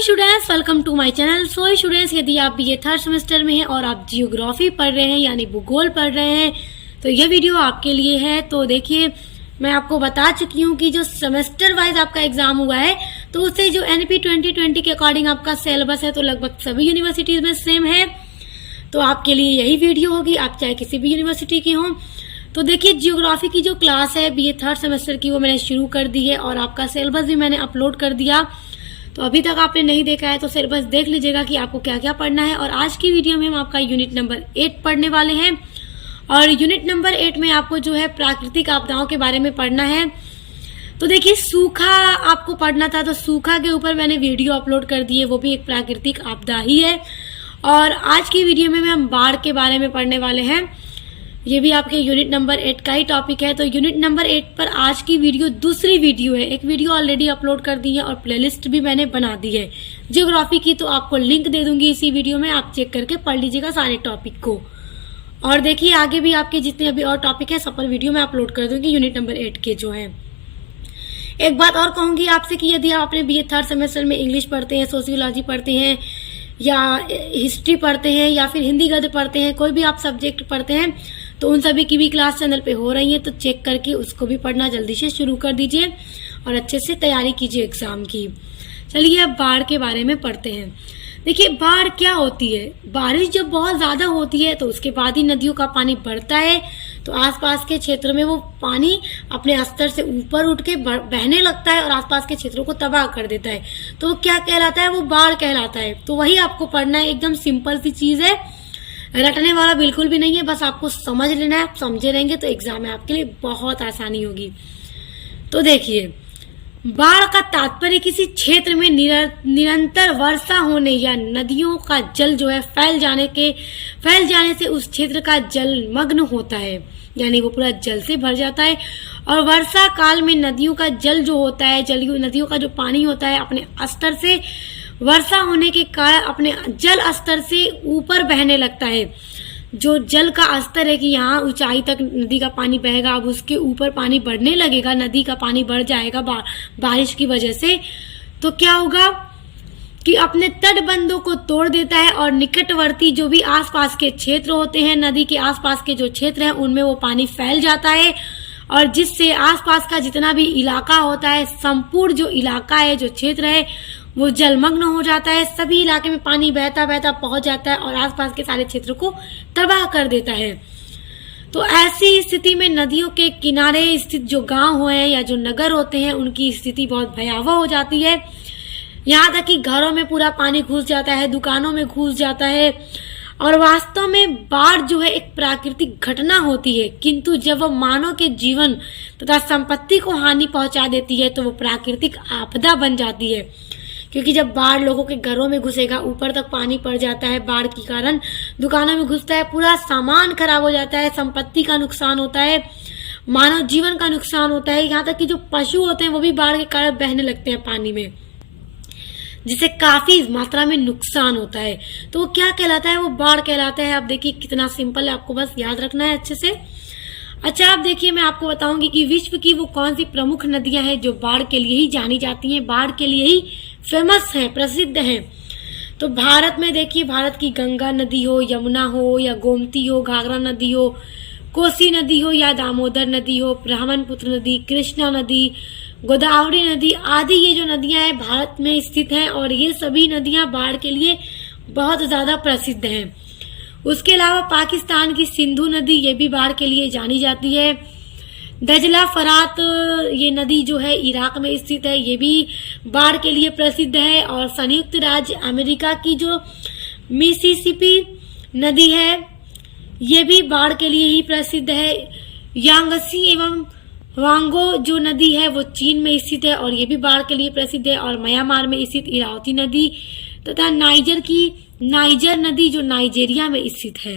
Students, welcome to my channel. Students, यदि आप BA third semester में हैं और आप जियोग्राफी पढ़ रहे हैं यानी भूगोल पढ़ रहे हैं तो यह वीडियो आपके लिए है। तो देखिए, मैं आपको बता चुकी हूँ कि जो सेमेस्टर वाइज आपका एग्जाम हुआ है तो उससे जो एनपी 2020 के अकॉर्डिंग आपका सिलेबस है तो लगभग सभी यूनिवर्सिटीज में सेम है। तो आपके लिए यही वीडियो होगी, आप चाहे किसी भी यूनिवर्सिटी के हों। तो देखिए, जियोग्राफी की जो क्लास है बीए थर्ड सेमेस्टर की वो मैंने शुरू कर दी है और आपका सिलेबस भी मैंने अपलोड कर दिया। तो अभी तक आपने नहीं देखा है तो सिलेबस देख लीजिएगा कि आपको क्या क्या पढ़ना है। और आज की वीडियो में हम आपका यूनिट नंबर 8 पढ़ने वाले हैं और यूनिट नंबर 8 में आपको जो है प्राकृतिक आपदाओं के बारे में पढ़ना है। तो देखिए, सूखा आपको पढ़ना था तो सूखा के ऊपर मैंने वीडियो अपलोड कर दी है, वो भी एक प्राकृतिक आपदा ही है। और आज की वीडियो में हम बाढ़ के बारे में पढ़ने वाले हैं, ये भी आपके यूनिट नंबर 8 का ही टॉपिक है। तो यूनिट नंबर 8 पर आज की वीडियो दूसरी वीडियो है, एक वीडियो ऑलरेडी अपलोड कर दी है और प्लेलिस्ट भी मैंने बना दी है जियोग्राफी की, तो आपको लिंक दे दूंगी इसी वीडियो में, आप चेक करके पढ़ लीजिएगा सारे टॉपिक को। और देखिए, आगे भी आपके जितने अभी और टॉपिक है सब पर वीडियो मैं अपलोड कर दूंगी यूनिट नंबर 8 के जो है। एक बात और कहूंगी आपसे कि यदि आप अपने बीए थर्ड सेमेस्टर में इंग्लिश पढ़ते हैं, सोशियोलॉजी पढ़ते हैं या हिस्ट्री पढ़ते हैं या फिर हिंदी गद्य पढ़ते हैं, कोई भी आप सब्जेक्ट पढ़ते हैं तो उन सभी की भी क्लास चैनल पे हो रही है, तो चेक करके उसको भी पढ़ना जल्दी से शुरू कर दीजिए और अच्छे से तैयारी कीजिए एग्जाम की। चलिए अब बाढ़ के बारे में पढ़ते हैं। देखिए, बाढ़ क्या होती है? बारिश जब बहुत ज्यादा होती है तो उसके बाद ही नदियों का पानी बढ़ता है तो आसपास के क्षेत्रों में वो पानी अपने स्तर से ऊपर उठ के बहने लगता है और आसपास के क्षेत्रों को तबाह कर देता है। तो वो क्या कहलाता है? वो बाढ़ कहलाता है। तो वही आपको पढ़ना है, एकदम सिंपल सी चीज है, रटने वाला बिल्कुल भी नहीं है, बस आपको समझ लेना है। आप समझे रहेंगे तो एग्जाम में आपके लिए बहुत आसानी होगी। तो देखिए, बाढ़ का तात्पर्य किसी क्षेत्र में निरंतर वर्षा होने या नदियों का जल जो है फैल जाने से उस क्षेत्र का जलमग्न होता है, यानी वो पूरा जल से भर जाता है। और वर्षा काल में नदियों का जल जो होता है, नदियों का जो पानी होता है अपने स्तर से, वर्षा होने के कारण अपने जल स्तर से ऊपर बहने लगता है। जो जल का स्तर है कि यहाँ ऊंचाई तक नदी का पानी बहेगा, अब उसके ऊपर पानी बढ़ने लगेगा, नदी का पानी बढ़ जाएगा बारिश की वजह से। तो क्या होगा कि अपने तटबंधों को तोड़ देता है और निकटवर्ती जो भी आसपास के क्षेत्र होते हैं, नदी के आसपास के जो क्षेत्र हैं उनमें वो पानी फैल जाता है और जिससे आसपास का जितना भी इलाका होता है, संपूर्ण जो इलाका है, जो क्षेत्र है, वो जलमग्न हो जाता है। सभी इलाके में पानी बहता बहता पहुंच जाता है और आसपास के सारे क्षेत्रों को तबाह कर देता है। तो ऐसी स्थिति में नदियों के किनारे स्थित जो गांव हैं या जो नगर होते हैं उनकी स्थिति बहुत भयावह हो जाती है। यहाँ तक कि घरों में पूरा पानी घुस जाता है, दुकानों में घुस जाता है। और वास्तव में बाढ़ जो है एक प्राकृतिक घटना होती है, किंतु जब वह मानव के जीवन तथा संपत्ति को हानि पहुंचा देती है तो वो प्राकृतिक आपदा बन जाती है। क्योंकि जब बाढ़ लोगों के घरों में घुसेगा, ऊपर तक पानी पड़ जाता है, बाढ़ के कारण दुकानों में घुसता है, पूरा सामान खराब हो जाता है, संपत्ति का नुकसान होता है, मानव जीवन का नुकसान होता है। यहाँ तक कि जो पशु होते हैं वो भी बाढ़ के कारण बहने लगते हैं पानी में, जिससे काफी मात्रा में नुकसान होता है। तो वो क्या कहलाता है? वो बाढ़ कहलाता है। आप देखिए कितना सिंपल है, आपको बस याद रखना है अच्छे से। अच्छा, आप देखिए, मैं आपको बताऊंगी कि विश्व की वो कौन सी प्रमुख नदियां हैं जो बाढ़ के लिए ही जानी जाती हैं, बाढ़ के लिए ही फेमस हैं, प्रसिद्ध हैं। तो भारत में देखिए, भारत की गंगा नदी हो, यमुना हो या गोमती हो, घाघरा नदी हो, कोसी नदी हो या दामोदर नदी हो, ब्रह्मपुत्र नदी, कृष्णा नदी, गोदावरी नदी आदि, ये जो नदियां हैं भारत में स्थित हैं और ये सभी नदियां बाढ़ के लिए बहुत ज्यादा प्रसिद्ध हैं। उसके अलावा पाकिस्तान की सिंधु नदी, ये भी बाढ़ के लिए जानी जाती है। दजला फरात ये नदी जो है इराक में स्थित है, ये भी बाढ़ के लिए प्रसिद्ध है। और संयुक्त राज्य अमेरिका की जो मिसिसिपी नदी है ये भी बाढ़ के लिए ही प्रसिद्ध है। यांगसी एवं वांगो जो नदी है वो चीन में स्थित है और ये भी बाढ़ के लिए प्रसिद्ध है। और म्यांमार में स्थित इरावती नदी तथा नाइजर नदी जो नाइजीरिया में स्थित है।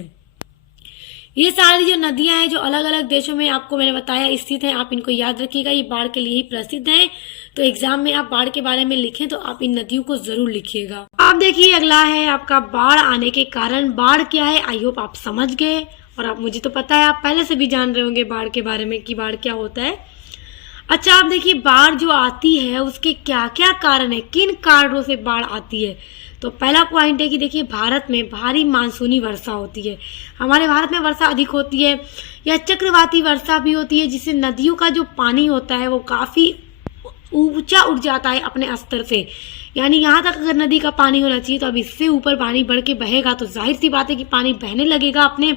ये सारी जो नदियां हैं जो अलग अलग देशों में आपको मैंने बताया स्थित हैं, आप इनको याद रखिएगा, ये बाढ़ के लिए ही प्रसिद्ध हैं। तो एग्जाम में आप बाढ़ के बारे में लिखें तो आप इन नदियों को जरूर लिखिएगा। आप देखिए, अगला है आपका बाढ़ आने के कारण। बाढ़ क्या है, आई होप आप समझ गए और आप, मुझे तो पता है आप पहले से भी जान रहे होंगे बाढ़ के बारे में कि बाढ़ क्या होता है। अच्छा, आप देखिए बाढ़ जो आती है उसके क्या क्या कारण है, किन कारणों से बाढ़ आती है। तो पहला पॉइंट है कि देखिए भारत में भारी मानसूनी वर्षा होती है। हमारे भारत में वर्षा अधिक होती है या चक्रवाती वर्षा भी होती है, जिससे नदियों का जो पानी होता है वो काफ़ी ऊंचा उठ जाता है अपने स्तर से। यानी यहाँ तक अगर नदी का पानी होना चाहिए तो अब इससे ऊपर पानी बढ़ के बहेगा तो जाहिर सी बात है कि पानी बहने लगेगा अपने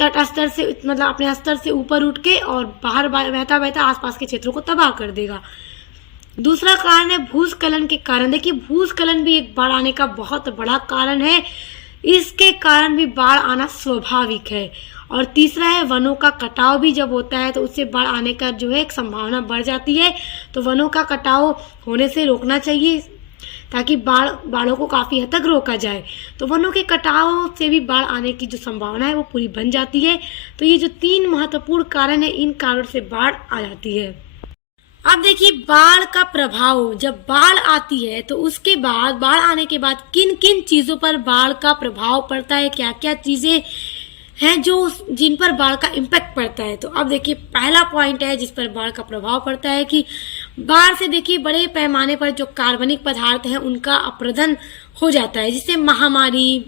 तट स्तर से, मतलब अपने स्तर से ऊपर उठ के, और बाहर बहता बहता आसपास के क्षेत्रों को तबाह कर देगा। दूसरा कारण है भूस्खलन के कारण। देखिए भूस्खलन भी एक बाढ़ आने का बहुत बड़ा कारण है, इसके कारण भी बाढ़ आना स्वाभाविक है। और तीसरा है वनों का कटाव भी जब होता है तो उससे बाढ़ आने का जो है एक संभावना बढ़ जाती है। तो वनों का कटाव होने से रोकना चाहिए ताकि बाढ़ों को काफ़ी हद तक रोका जाए। तो वनों के कटाव से भी बाढ़ आने की जो संभावना है वो पूरी बन जाती है। तो ये जो 3 महत्वपूर्ण कारण है, इन कारणों से बाढ़ आ जाती है। अब देखिए बाढ़ का प्रभाव, जब बाढ़ आती है तो उसके बाद, बाढ़ आने के बाद किन किन चीज़ों पर बाढ़ का प्रभाव पड़ता है, क्या क्या चीज़ें हैं जो जिन पर बाढ़ का इम्पैक्ट पड़ता है। तो अब देखिए पहला पॉइंट है जिस पर बाढ़ का प्रभाव पड़ता है कि बाढ़ से देखिए बड़े पैमाने पर जो कार्बनिक पदार्थ हैं उनका अपरदन हो जाता है, जिससे महामारी,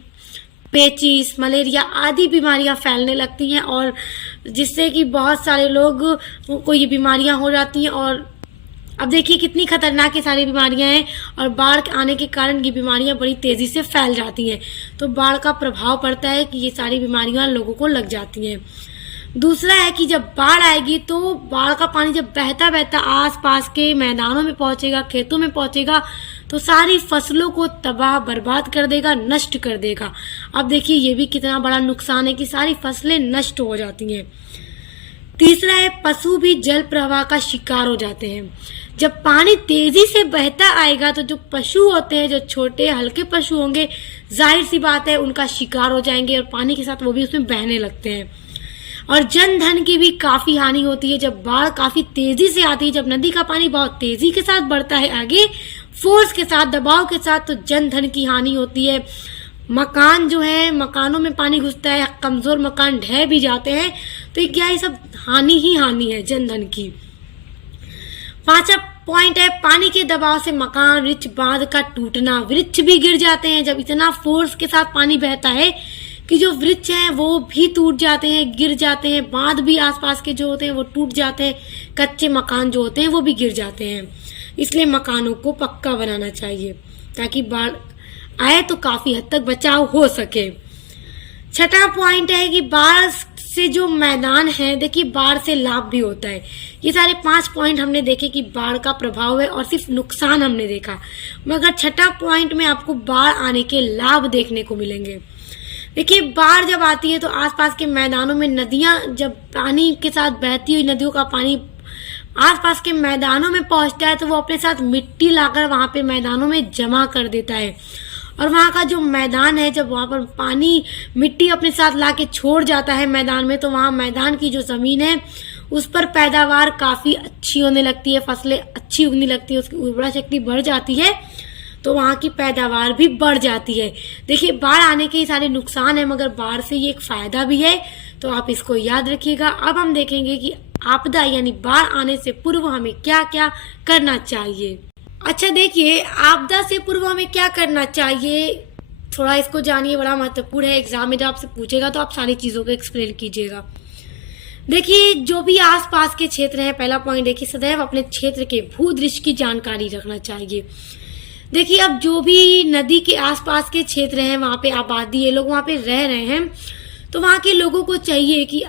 पेचिस, मलेरिया आदि बीमारियां फैलने लगती हैं, और जिससे कि बहुत सारे लोग को ये बीमारियां हो जाती हैं। और अब देखिए कितनी खतरनाक ये सारी बीमारियां हैं, और बाढ़ आने के कारण ये बीमारियां बड़ी तेजी से फैल जाती हैं। तो बाढ़ का प्रभाव पड़ता है कि ये सारी बीमारियां लोगों को लग जाती हैं। दूसरा है कि जब बाढ़ आएगी तो बाढ़ का पानी जब बहता बहता आसपास के मैदानों में पहुंचेगा, खेतों में पहुंचेगा, तो सारी फसलों को तबाह बर्बाद कर देगा, नष्ट कर देगा। अब देखिए ये भी कितना बड़ा नुकसान है कि सारी फसलें नष्ट हो जाती हैं। तीसरा है पशु भी जल प्रवाह का शिकार हो जाते हैं। जब पानी तेजी से बहता आएगा तो जो पशु होते हैं, जो छोटे हल्के पशु होंगे, जाहिर सी बात है उनका शिकार हो जाएंगे और पानी के साथ वो भी उसमें बहने लगते हैं। और जन धन की भी काफी हानि होती है जब बाढ़ काफी तेजी से आती है। जब नदी का पानी बहुत तेजी के साथ बढ़ता है आगे, फोर्स के साथ, दबाव के साथ, तो जन धन की हानि होती है। मकान जो है, मकानों में पानी घुसता है, कमजोर मकान ढह भी जाते हैं। तो क्या ये सब हानि ही हानि है जन धन की। पांचवा पॉइंट है पानी के दबाव से मकान, वृक्ष, बांध का टूटना। वृक्ष भी गिर जाते हैं जब इतना फोर्स के साथ पानी बहता है कि जो वृक्ष हैं वो भी टूट जाते हैं, गिर जाते हैं। बांध भी आसपास के जो होते हैं वो टूट जाते हैं। कच्चे मकान जो होते हैं वो भी गिर जाते हैं। इसलिए मकानों को पक्का बनाना चाहिए ताकि बाढ़ आए तो काफी हद तक बचाव हो सके। छठा पॉइंट है कि बाढ़ से जो मैदान है, देखिए बाढ़ से लाभ भी होता है। ये सारे 5 पॉइंट हमने देखे कि बाढ़ का प्रभाव है और सिर्फ नुकसान हमने देखा, मगर छठा पॉइंट में आपको बाढ़ आने के लाभ देखने को मिलेंगे। देखिए बाढ़ जब आती है तो आसपास के मैदानों में नदियां, जब पानी के साथ बहती हुई नदियों का पानी आसपास के मैदानों में पहुंचता है तो वो अपने साथ मिट्टी लाकर वहां पे मैदानों में जमा कर देता है। और वहाँ का जो मैदान है, जब वहाँ पर पानी मिट्टी अपने साथ लाके छोड़ जाता है मैदान में, तो वहाँ मैदान की जो जमीन है उस पर पैदावार काफी अच्छी होने लगती है, फसलें अच्छी उगने लगती है, उसकी उर्वरा शक्ति बढ़ जाती है, तो वहाँ की पैदावार भी बढ़ जाती है। देखिए बाढ़ आने के सारे नुकसान है, मगर बाढ़ से ये एक फायदा भी है, तो आप इसको याद रखिएगा। अब हम देखेंगे कि आपदा यानी बाढ़ आने से पूर्व हमें क्या क्या करना चाहिए। अच्छा देखिए, आपदा से पूर्व हमें क्या करना चाहिए, थोड़ा इसको जानिए, बड़ा महत्वपूर्ण है। एग्जाम में जब आपसे पूछेगा तो आप सारी चीजों को एक्सप्लेन कीजिएगा। देखिए जो भी आसपास के क्षेत्र हैं, पहला पॉइंट देखिए सदैव अपने क्षेत्र के भूदृश्य की जानकारी रखना चाहिए। देखिए अब जो भी नदी के आसपास के क्षेत्र हैं, वहाँ पे आबादी है, लोग वहाँ पे रह रहे हैं, तो वहाँ के लोगों को चाहिए कि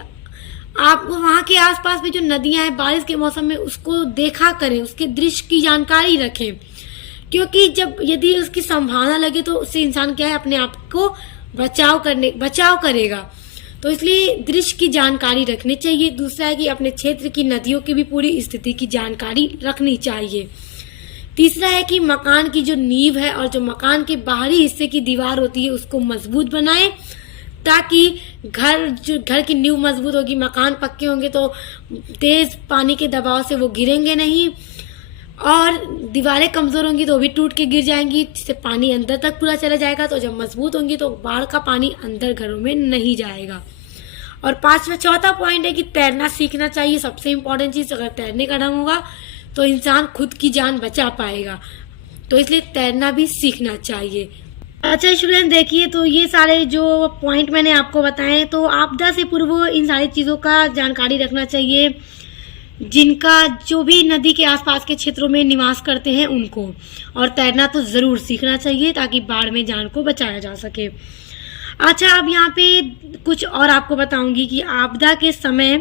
आप वहाँ के आसपास में जो नदियां हैं बारिश के मौसम में उसको देखा करें, उसके दृश्य की जानकारी रखें, क्योंकि जब यदि उसकी संभावना लगे तो उससे इंसान क्या है, अपने आप को बचाव करेगा। तो इसलिए दृश्य की जानकारी रखनी चाहिए। दूसरा है कि अपने क्षेत्र की नदियों की भी पूरी स्थिति की जानकारी रखनी चाहिए। तीसरा है कि मकान की जो नींव है और जो मकान के बाहरी हिस्से की दीवार होती है उसको मजबूत बनाएं, ताकि घर की नींव मजबूत होगी, मकान पक्के होंगे तो तेज पानी के दबाव से वो गिरेंगे नहीं, और दीवारें कमजोर होंगी तो वो भी टूट के गिर जाएंगी, जिससे पानी अंदर तक पूरा चला जाएगा। तो जब मजबूत होंगी तो बाढ़ का पानी अंदर घरों में नहीं जाएगा। और चौथा पॉइंट है कि तैरना सीखना चाहिए। सबसे इम्पोर्टेंट चीज, अगर तैरने का ढंग होगा तो इंसान खुद की जान बचा पाएगा, तो इसलिए तैरना भी सीखना चाहिए। अच्छा स्टूडेंट, देखिए तो ये सारे जो पॉइंट मैंने आपको बताए, तो आपदा से पूर्व इन सारी चीज़ों का जानकारी रखना चाहिए, जिनका जो भी नदी के आसपास के क्षेत्रों में निवास करते हैं उनको। और तैरना तो ज़रूर सीखना चाहिए ताकि बाढ़ में जान को बचाया जा सके। अच्छा, अब यहाँ पे कुछ और आपको बताऊंगी कि आपदा के समय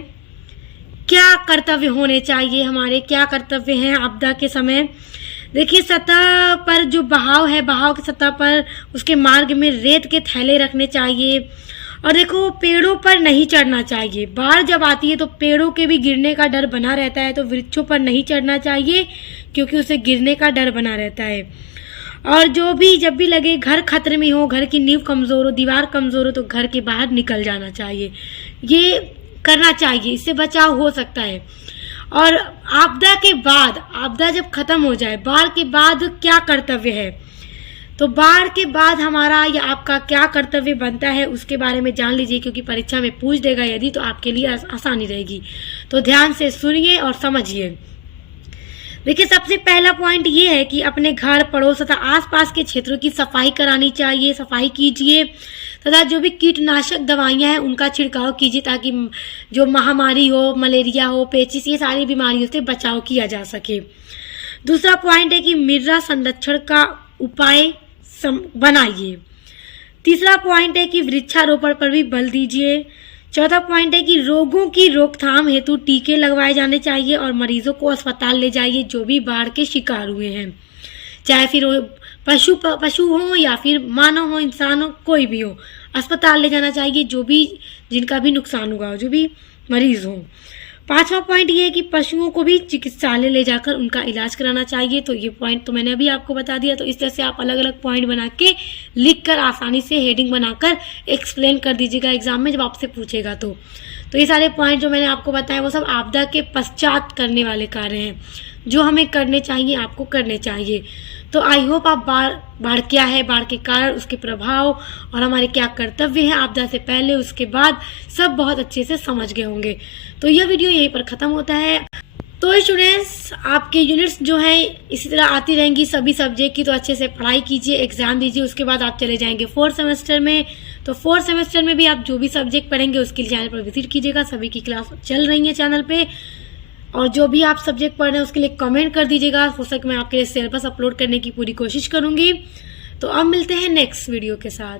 क्या कर्तव्य होने चाहिए, हमारे क्या कर्तव्य हैं आपदा के समय। देखिए, सतह पर जो बहाव है, बहाव की सतह पर उसके मार्ग में रेत के थैले रखने चाहिए। और देखो, पेड़ों पर नहीं चढ़ना चाहिए। बाढ़ जब आती है तो पेड़ों के भी गिरने का डर बना रहता है, तो वृक्षों पर नहीं चढ़ना चाहिए क्योंकि उसे गिरने का डर बना रहता है। और जब भी लगे घर खतरे में हो, घर की नींव कमजोर हो, दीवार कमजोर हो, तो घर के बाहर निकल जाना चाहिए। ये करना चाहिए, इससे बचाव हो सकता है। और आपदा के बाद, आपदा जब खत्म हो जाए, बाढ़ के बाद क्या कर्तव्य है, तो बाढ़ के बाद हमारा या आपका क्या कर्तव्य बनता है उसके बारे में जान लीजिए, क्योंकि परीक्षा में पूछ देगा यदि, तो आपके लिए आसानी रहेगी। तो ध्यान से सुनिए और समझिए। देखिए, सबसे पहला पॉइंट ये है कि अपने घर, पड़ोस तथा आसपास के क्षेत्रों की सफाई करानी चाहिए, सफाई कीजिए तथा जो भी कीटनाशक दवाइयां हैं उनका छिड़काव कीजिए ताकि जो महामारी हो, मलेरिया हो, पेचिस, ये सारी बीमारियों से बचाव किया जा सके। दूसरा पॉइंट है कि मृदा संरक्षण का उपाय बनाइए। तीसरा पॉइंट है कि वृक्षारोपण पर भी बल दीजिए। चौथा पॉइंट है कि रोगों की रोकथाम हेतु टीके लगवाए जाने चाहिए और मरीजों को अस्पताल ले जाइए जो भी बाढ़ के शिकार हुए हैं, चाहे फिर पशु हो या फिर मानव हो, इंसान हो, कोई भी हो, अस्पताल ले जाना चाहिए जो भी, जिनका भी नुकसान हुआ हो, जो भी मरीज हो। पांचवा पॉइंट ये है कि पशुओं को भी चिकित्सालय ले जाकर उनका इलाज कराना चाहिए। तो ये पॉइंट तो मैंने अभी आपको बता दिया। तो इस तरह से आप अलग अलग पॉइंट बना के लिख कर आसानी से हेडिंग बनाकर एक्सप्लेन कर दीजिएगा एग्जाम में जब आपसे पूछेगा। तो ये सारे पॉइंट जो मैंने आपको बताए वो सब आपदा के पश्चात करने वाले कार्य हैं जो हमें करने चाहिए, आपको करने चाहिए। तो आई होप आप बाढ़ क्या है, बाढ़ के कारण, उसके प्रभाव और हमारे क्या कर्तव्य हैं आपदा से पहले, उसके बाद, सब बहुत अच्छे से समझ गए होंगे। तो यह वीडियो यहीं पर ख़त्म होता है। तो स्टूडेंट्स, आपके यूनिट्स जो हैं इसी तरह आती रहेंगी सभी सब्जेक्ट की, तो अच्छे से पढ़ाई कीजिए, एग्जाम दीजिए, उसके बाद आप चले जाएंगे 4th सेमेस्टर में। तो 4th सेमेस्टर में भी आप जो भी सब्जेक्ट पढ़ेंगे उसके लिए चैनल पर विजिट कीजिएगा। सभी की क्लास चल रही है चैनल पे, और जो भी आप सब्जेक्ट पढ़ रहे हैं उसके लिए कमेंट कर दीजिएगा। हो सके मैं आपके लिए सिलेबस अपलोड करने की पूरी कोशिश करूंगी। तो अब मिलते हैं नेक्स्ट वीडियो के साथ।